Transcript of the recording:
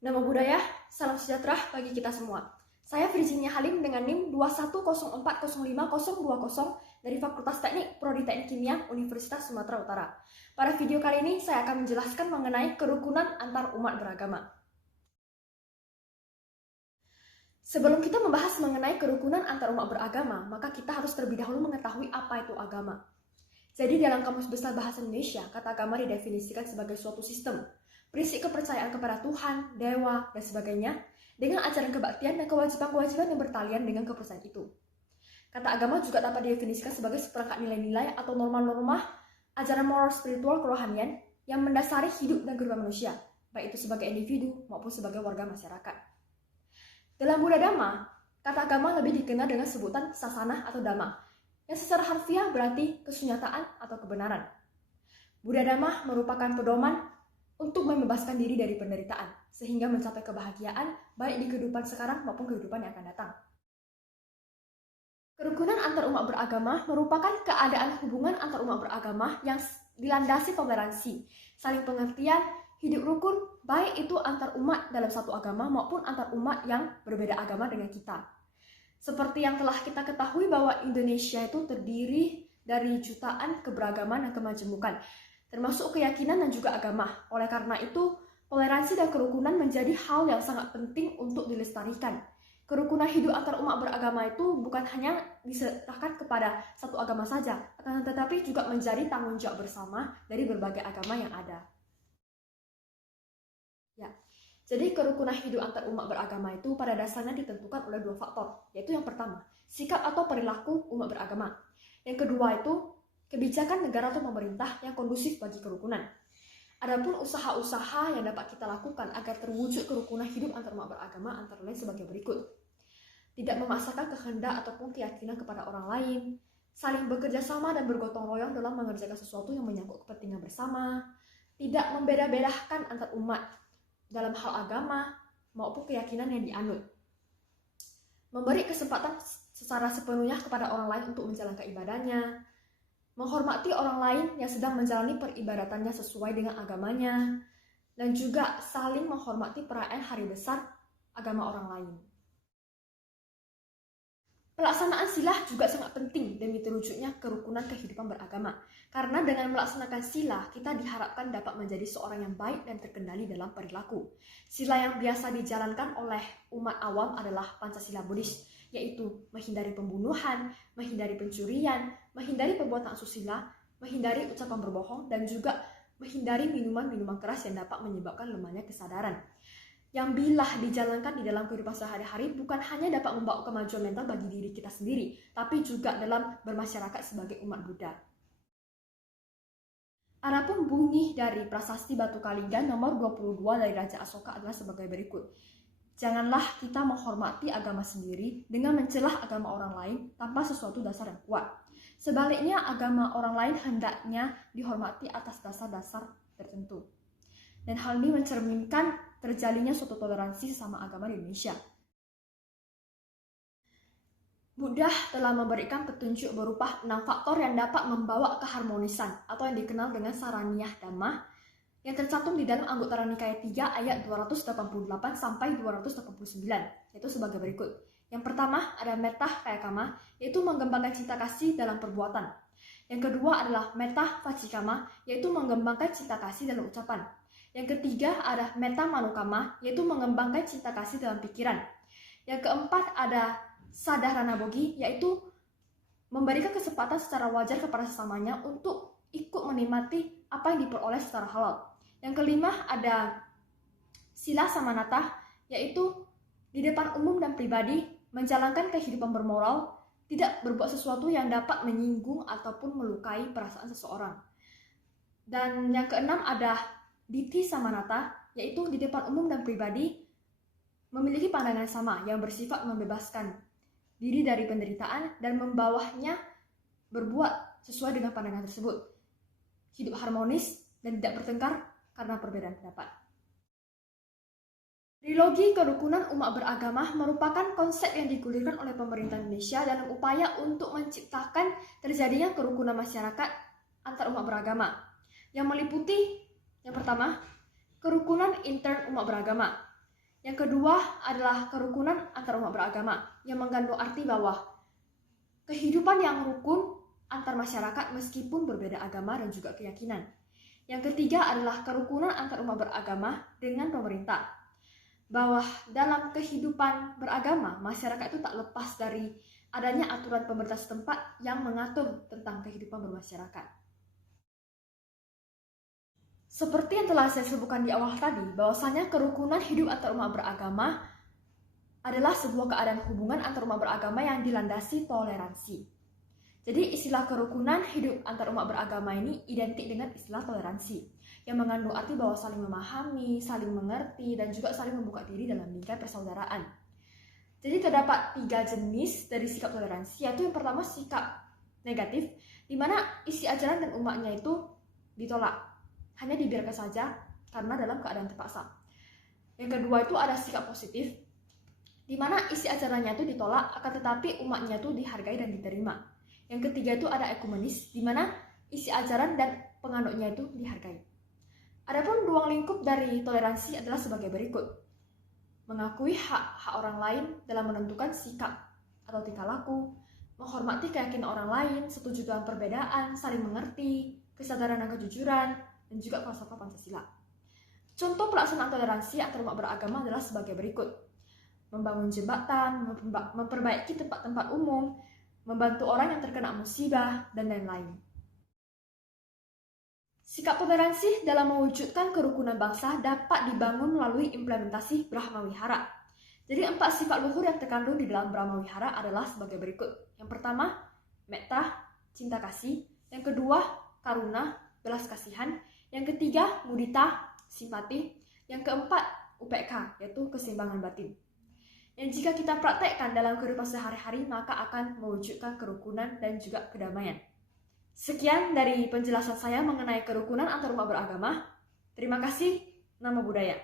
Nama budaya, salam sejahtera bagi kita semua. Saya Virginia Halim dengan NIM 210405020 dari Fakultas Teknik Prodi Teknik Kimia Universitas Sumatera Utara. Pada video kali ini saya akan menjelaskan mengenai kerukunan antar umat beragama. Sebelum kita membahas mengenai kerukunan antar umat beragama, maka kita harus terlebih dahulu mengetahui apa itu agama. Jadi dalam Kamus Besar Bahasa Indonesia, kata agama didefinisikan sebagai suatu sistem, prinsip kepercayaan kepada Tuhan, dewa, dan sebagainya, dengan ajaran kebaktian dan kewajiban-kewajiban yang bertalian dengan kepercayaan itu. Kata agama juga dapat didefinisikan sebagai seperangkat nilai-nilai atau norma-norma ajaran moral spiritual kerohanian yang mendasari hidup dan kehidupan manusia, baik itu sebagai individu maupun sebagai warga masyarakat. Dalam Buddha Dhamma, kata agama lebih dikenal dengan sebutan sasana atau dhamma, yang secara harfiah berarti kesunyataan atau kebenaran. Buddha Dhamma merupakan pedoman untuk membebaskan diri dari penderitaan, sehingga mencapai kebahagiaan baik di kehidupan sekarang maupun kehidupan yang akan datang. Kerukunan antar umat beragama merupakan keadaan hubungan antar umat beragama yang dilandasi toleransi, saling pengertian, hidup rukun, baik itu antar umat dalam satu agama maupun antar umat yang berbeda agama dengan kita. Seperti yang telah kita ketahui bahwa Indonesia itu terdiri dari jutaan keberagaman dan kemajemukan, termasuk keyakinan dan juga agama. Oleh karena itu, toleransi dan kerukunan menjadi hal yang sangat penting untuk dilestarikan. Kerukunan hidup antar umat beragama itu bukan hanya diserahkan kepada satu agama saja, akan tetapi juga menjadi tanggung jawab bersama dari berbagai agama yang ada. Ya, jadi kerukunan hidup antar umat beragama itu pada dasarnya ditentukan oleh dua faktor, yaitu yang pertama, sikap atau perilaku umat beragama. Yang kedua itu, kebijakan negara atau pemerintah yang kondusif bagi kerukunan. Adapun usaha-usaha yang dapat kita lakukan agar terwujud kerukunan hidup antar umat beragama antara lain sebagai berikut. Tidak memaksakan kehendak ataupun keyakinan kepada orang lain, saling bekerja sama dan bergotong royong dalam mengerjakan sesuatu yang menyangkut kepentingan bersama, tidak membeda-bedakan antar umat dalam hal agama maupun keyakinan yang dianut, memberi kesempatan secara sepenuhnya kepada orang lain untuk menjalankan ibadahnya, menghormati orang lain yang sedang menjalani peribadatannya sesuai dengan agamanya, dan juga saling menghormati perayaan hari besar agama orang lain. Pelaksanaan sila juga sangat penting demi terwujudnya kerukunan kehidupan beragama. Karena dengan melaksanakan sila, kita diharapkan dapat menjadi seorang yang baik dan terkendali dalam perilaku. Sila yang biasa dijalankan oleh umat awam adalah Pancasila Buddhis, yaitu menghindari pembunuhan, menghindari pencurian, menghindari perbuatan asusila, menghindari ucapan berbohong, dan juga menghindari minuman-minuman keras yang dapat menyebabkan lemahnya kesadaran. Yang bila dijalankan di dalam kehidupan sehari-hari bukan hanya dapat membawa kemajuan mental bagi diri kita sendiri, tapi juga dalam bermasyarakat sebagai umat Buddha. Adapun bunyi dari Prasasti Batu Kalinggan nomor 22 dari Raja Asoka adalah sebagai berikut. Janganlah kita menghormati agama sendiri dengan mencelah agama orang lain tanpa sesuatu dasar yang kuat. Sebaliknya, agama orang lain hendaknya dihormati atas dasar-dasar tertentu. Dan hal ini mencerminkan terjalinnya suatu toleransi sesama agama di Indonesia. Buddha telah memberikan petunjuk berupa 6 faktor yang dapat membawa keharmonisan atau yang dikenal dengan Saraniyah Dhamma yang tercantum di dalam Anguttara Nikaya 3 ayat 288 sampai 289, yaitu sebagai berikut. Yang pertama ada metta kaya kama, yaitu mengembangkan cinta kasih dalam perbuatan. Yang kedua adalah metta vacikama, yaitu mengembangkan cinta kasih dalam ucapan. Yang ketiga ada metta manukama, yaitu mengembangkan cinta kasih dalam pikiran. Yang keempat ada sadharana bogi, yaitu memberikan kesempatan secara wajar kepada sesamanya untuk ikut menikmati apa yang diperoleh secara halal. Yang kelima ada sila samanata, yaitu di depan umum dan pribadi menjalankan kehidupan bermoral, tidak berbuat sesuatu yang dapat menyinggung ataupun melukai perasaan seseorang. Dan yang keenam ada Dithi Samanata, yaitu di depan umum dan pribadi memiliki pandangan sama yang bersifat membebaskan diri dari penderitaan dan membawanya berbuat sesuai dengan pandangan tersebut. Hidup harmonis dan tidak bertengkar karena perbedaan pendapat. Trilogi kerukunan umat beragama merupakan konsep yang digulirkan oleh pemerintah Indonesia dalam upaya untuk menciptakan terjadinya kerukunan masyarakat antar umat beragama yang meliputi yang pertama, kerukunan intern umat beragama. Yang kedua adalah kerukunan antar umat beragama yang mengandung arti bahwa kehidupan yang rukun antar masyarakat meskipun berbeda agama dan juga keyakinan. Yang ketiga adalah kerukunan antar umat beragama dengan pemerintah. Bahwa dalam kehidupan beragama, masyarakat itu tak lepas dari adanya aturan pemerintah setempat yang mengatur tentang kehidupan bermasyarakat. Seperti yang telah saya sebutkan di awal tadi, bahwasanya kerukunan hidup antar umat beragama adalah sebuah keadaan hubungan antar umat beragama yang dilandasi toleransi. Jadi istilah kerukunan hidup antar umat beragama ini identik dengan istilah toleransi, yang mengandung arti bahwa saling memahami, saling mengerti, dan juga saling membuka diri dalam lingkai persaudaraan. Jadi terdapat 3 jenis dari sikap toleransi, yaitu yang pertama sikap negatif, di mana isi ajaran dan umatnya itu ditolak, hanya dibiarkan saja karena dalam keadaan terpaksa. Yang kedua itu ada sikap positif, di mana isi ajarannya itu ditolak, akan tetapi umatnya itu dihargai dan diterima. Yang ketiga itu ada ekumenis, di mana isi ajaran dan penganutnya itu dihargai. Adapun ruang lingkup dari toleransi adalah sebagai berikut. Mengakui hak orang lain dalam menentukan sikap atau tingkah laku, menghormati keyakinan orang lain, setuju dalam perbedaan, saling mengerti, kesadaran dan kejujuran, dan juga falsafah Pancasila. Contoh pelaksanaan toleransi antar umat beragama adalah sebagai berikut. Membangun jembatan, memperbaiki tempat-tempat umum, membantu orang yang terkena musibah, dan lain-lain. Sikap toleransi dalam mewujudkan kerukunan bangsa dapat dibangun melalui implementasi Brahma Wihara. Jadi 4 sifat luhur yang terkandung di dalam Brahma Wihara adalah sebagai berikut. Yang pertama, metta, cinta kasih. Yang kedua, karuna, belas kasihan. Yang ketiga, mudita, simpati. Yang keempat, UPK, yaitu keseimbangan batin. Yang jika kita praktekkan dalam kehidupan sehari-hari, maka akan mewujudkan kerukunan dan juga kedamaian. Sekian dari penjelasan saya mengenai kerukunan antar umat beragama. Terima kasih. Namo Buddhaya.